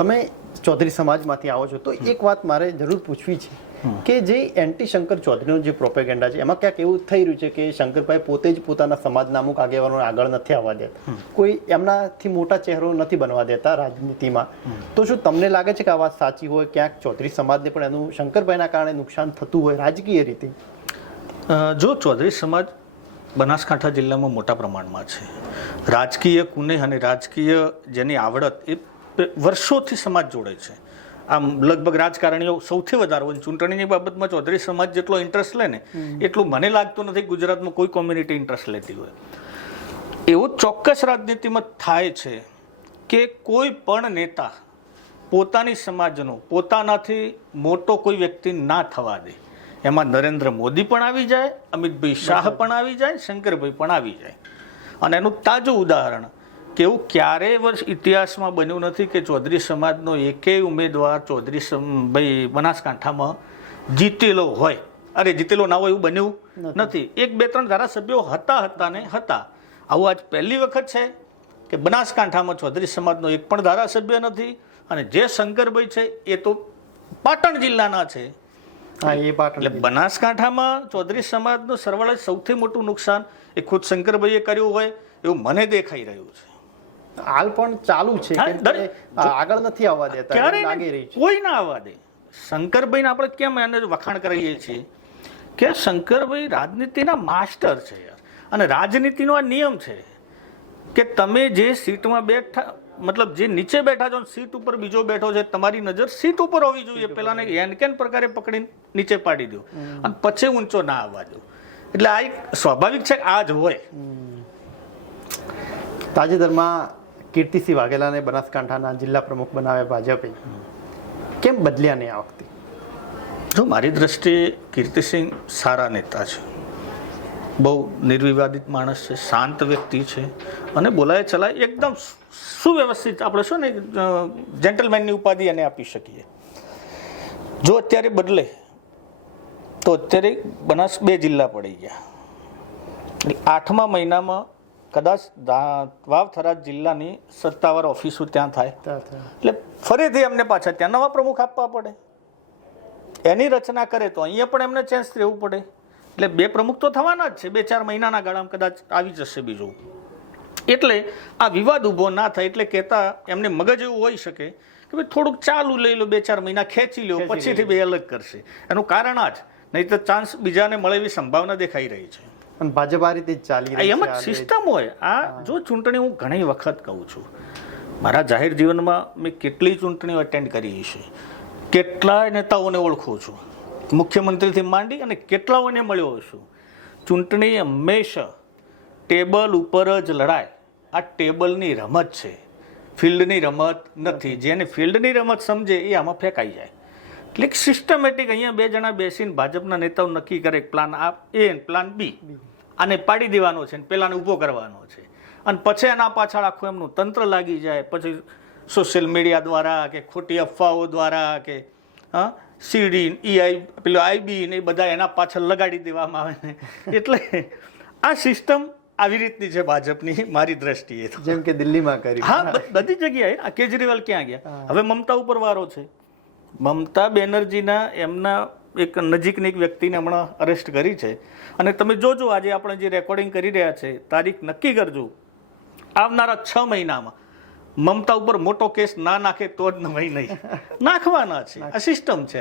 તમે ચૌધરી સમાજમાંથી આવો છો તો એક વાત મારે જરૂર પૂછવી છે કે જે એન્ટી શંકર ચૌધરીનો જે પ્રોપેગેન્ડા છે એમાં ક્યાંક એવું થઈ રહ્યું છે કે શંકરભાઈ પોતે જ પોતાના સમાજના અમુક આગેવાનો આગળ નથી આવવા દેતા. કોઈ એમનાથી મોટા ચહેરો નથી બનવા દેતા રાજનીતિમાં. તો શું તમને લાગે છે કે આ વાત સાચી હોય? ક્યાંક ચૌધરી સમાજને પણ એનું શંકરભાઈના કારણે નુકસાન થતું હોય રાજકીય રીતે? જો ચૌધરી સમાજ બનાસકાંઠા જિલ્લામાં મોટા પ્રમાણમાં છે રાજકીય કુને અને રાજકીય જેની આવડત એ વર્ષોથી સમાજ જોડે છે. આમ લગભગ રાજકારણીઓ સૌથી વધારે હોય ચૂંટણીની બાબતમાં ચૌધરી સમાજ જેટલો ઇન્ટરેસ્ટ લે ને એટલું મને લાગતું નથી ગુજરાતમાં કોઈ કોમ્યુનિટી ઇન્ટરેસ્ટ લેતી હોય. એવું ચોક્કસ રાજનીતિમાં થાય છે કે કોઈ પણ નેતા પોતાની સમાજનો પોતાનાથી મોટો કોઈ વ્યક્તિ ના થવા દે. એમાં નરેન્દ્ર મોદી પણ આવી જાય અમિતભાઈ શાહ પણ આવી જાય શંકરભાઈ પણ આવી જાય. અને એનું તાજું ઉદાહરણ કે એવું ક્યારેય વર્ષ ઇતિહાસમાં બન્યું નથી કે ચૌધરી સમાજનો એકેય ઉમેદવાર ચૌધરી ભાઈ બનાસકાંઠામાં જીતેલો હોય. અરે જીતેલો ના હોય એવું બન્યું નથી. એક બે ત્રણ ધારાસભ્યો હતા હતા ને હતા. આવું આજ પહેલી વખત છે કે બનાસકાંઠામાં ચૌધરી સમાજનો એક પણ ધારાસભ્ય નથી અને જે શંકરભાઈ છે એ તો પાટણ જિલ્લાના છે. હા એ પાટણ એટલે બનાસકાંઠામાં ચૌધરી સમાજનું સરવાળે સૌથી મોટું નુકસાન એ ખુદ શંકરભાઈએ કર્યું હોય એવું મને દેખાઈ રહ્યું છે. હાલ પણ ચાલુ છે આગળ નથી આવવા દેતા ક્યારે લાગી રહી છે. કોઈ ના આવવા દે. શંકરભાઈને આપણે કેમ એને વખાણ કરીએ છીએ? કે શંકરભાઈ રાજનીતિના માસ્ટર છે યાર. અને રાજનીતિનો આ નિયમ છે કે તમે જે સીટમાં બેઠા મતલબ જે નીચે બેઠા છો સીટ ઉપર બીજો બેઠો છે તમારી નજર સીટ ઉપર હોવી જોઈએ. પેલાને એનકેન પ્રકારે પકડીને નીચે પાડી દો? અને પછી ઊંચો ના આવવા દો. એટલે આ એક સ્વાભાવિક છે આ જ હોય. તાજેતરમાં કીર્તિસિંહ વાઘેલાને બનાસકાંઠાના જિલ્લા પ્રમુખ બનાવ્યા ભાજપે. કેમ બદલ્યા નહીં આ વખતે? જો મારી દ્રષ્ટિએ કીર્તિસિંહ સારા નેતા છે. બહુ નિર્વિવાદિત માણસ છે, શાંત વ્યક્તિ છે અને બોલાય ચલાય એકદમ સુવ્યવસ્થિત આપણે શું ને જેન્ટલમેનની ઉપાધિ એને આપી શકીએ. જો અત્યારે બદલે, તો અત્યારે બનાસ બે જિલ્લા પડી ગયા. આઠમા મહિનામાં કદાચ વાવથરા જિલ્લાની સત્તાવાર ઓફિસો ત્યાં થાય. એટલે ફરીથી એમને પાછા ત્યાં નવા પ્રમુખ આપવા પડે. એની રચના કરે તો અહીંયા પણ એમને ચેન્જ રહેવું પડે. એટલે બે પ્રમુખ તો થવાના જ છે. બે ચાર મહિનાના ગાળામાં કદાચ આવી જશે બીજું. એટલે આ વિવાદ ઊભો ના થાય એટલે કહેતા એમને મગજ એવું હોઈ શકે કે ભાઈ થોડુંક ચાલુ લઈ લો બે ચાર મહિના ખેંચી લો પછીથી બે અલગ કરશે. એનું કારણ આ જ. નહીં તો ચાન્સ બીજાને મળે એવી સંભાવના દેખાઈ રહી છે. અને ભાજપ આ રીતે ચાલી રહી એમ જ સિસ્ટમ હોય. આ જો ચૂંટણી હું ઘણી વખત કહું છું. મારા જાહેર જીવનમાં મેં કેટલી ચૂંટણીઓ અટેન્ડ કરી છે કેટલાય નેતાઓને ઓળખું છું. મુખ્યમંત્રીથી માંડી અને કેટલાઓને મળ્યો છું. ચૂંટણી હંમેશા ટેબલ ઉપર જ લડાય. આ ટેબલની રમત છે. ફિલ્ડની રમત નથી. જેને ફિલ્ડની રમત સમજે એ આમાં ફેંકાઈ જાય. એટલે સિસ્ટમેટિક અહીંયા બે જણા બેસીને ભાજપના નેતાઓ નક્કી કરે પ્લાન આ એ પ્લાન બી આને પાડી દેવાનો છે પેલાને ઊભો કરવાનો છે. અને પછી એના પાછળ આખું એમનું તંત્ર લાગી જાય. પછી સોશિયલ મીડિયા દ્વારા કે ખોટી અફવાઓ દ્વારા કે હા સીડી ઈઆઈ પેલું આઈબી ને એ બધા એના પાછળ લગાડી દેવામાં આવે ને એટલે આ સિસ્ટમ આવી રીતની છે ભાજપની મારી દ્રષ્ટિએ જેમ કે દિલ્હીમાં કરી હા બધી જગ્યાએ. આ કેજરીવાલ ક્યાં ગયા? હવે મમતા ઉપર વારો છે. મમતા બેનર્જીના એમના એક નજીકની એક વ્યક્તિને હમણાં અરેસ્ટ કરી છે. અને તમે જોજો આજે આપણે જે રેકોર્ડિંગ કરી રહ્યા છે તારીખ નક્કી કરજો. આવનારા છ મહિનામાં મમતા ઉપર મોટો કેસ ના નાખે તો જ નહીં નહીં. નાખવાના છે. આ સિસ્ટમ છે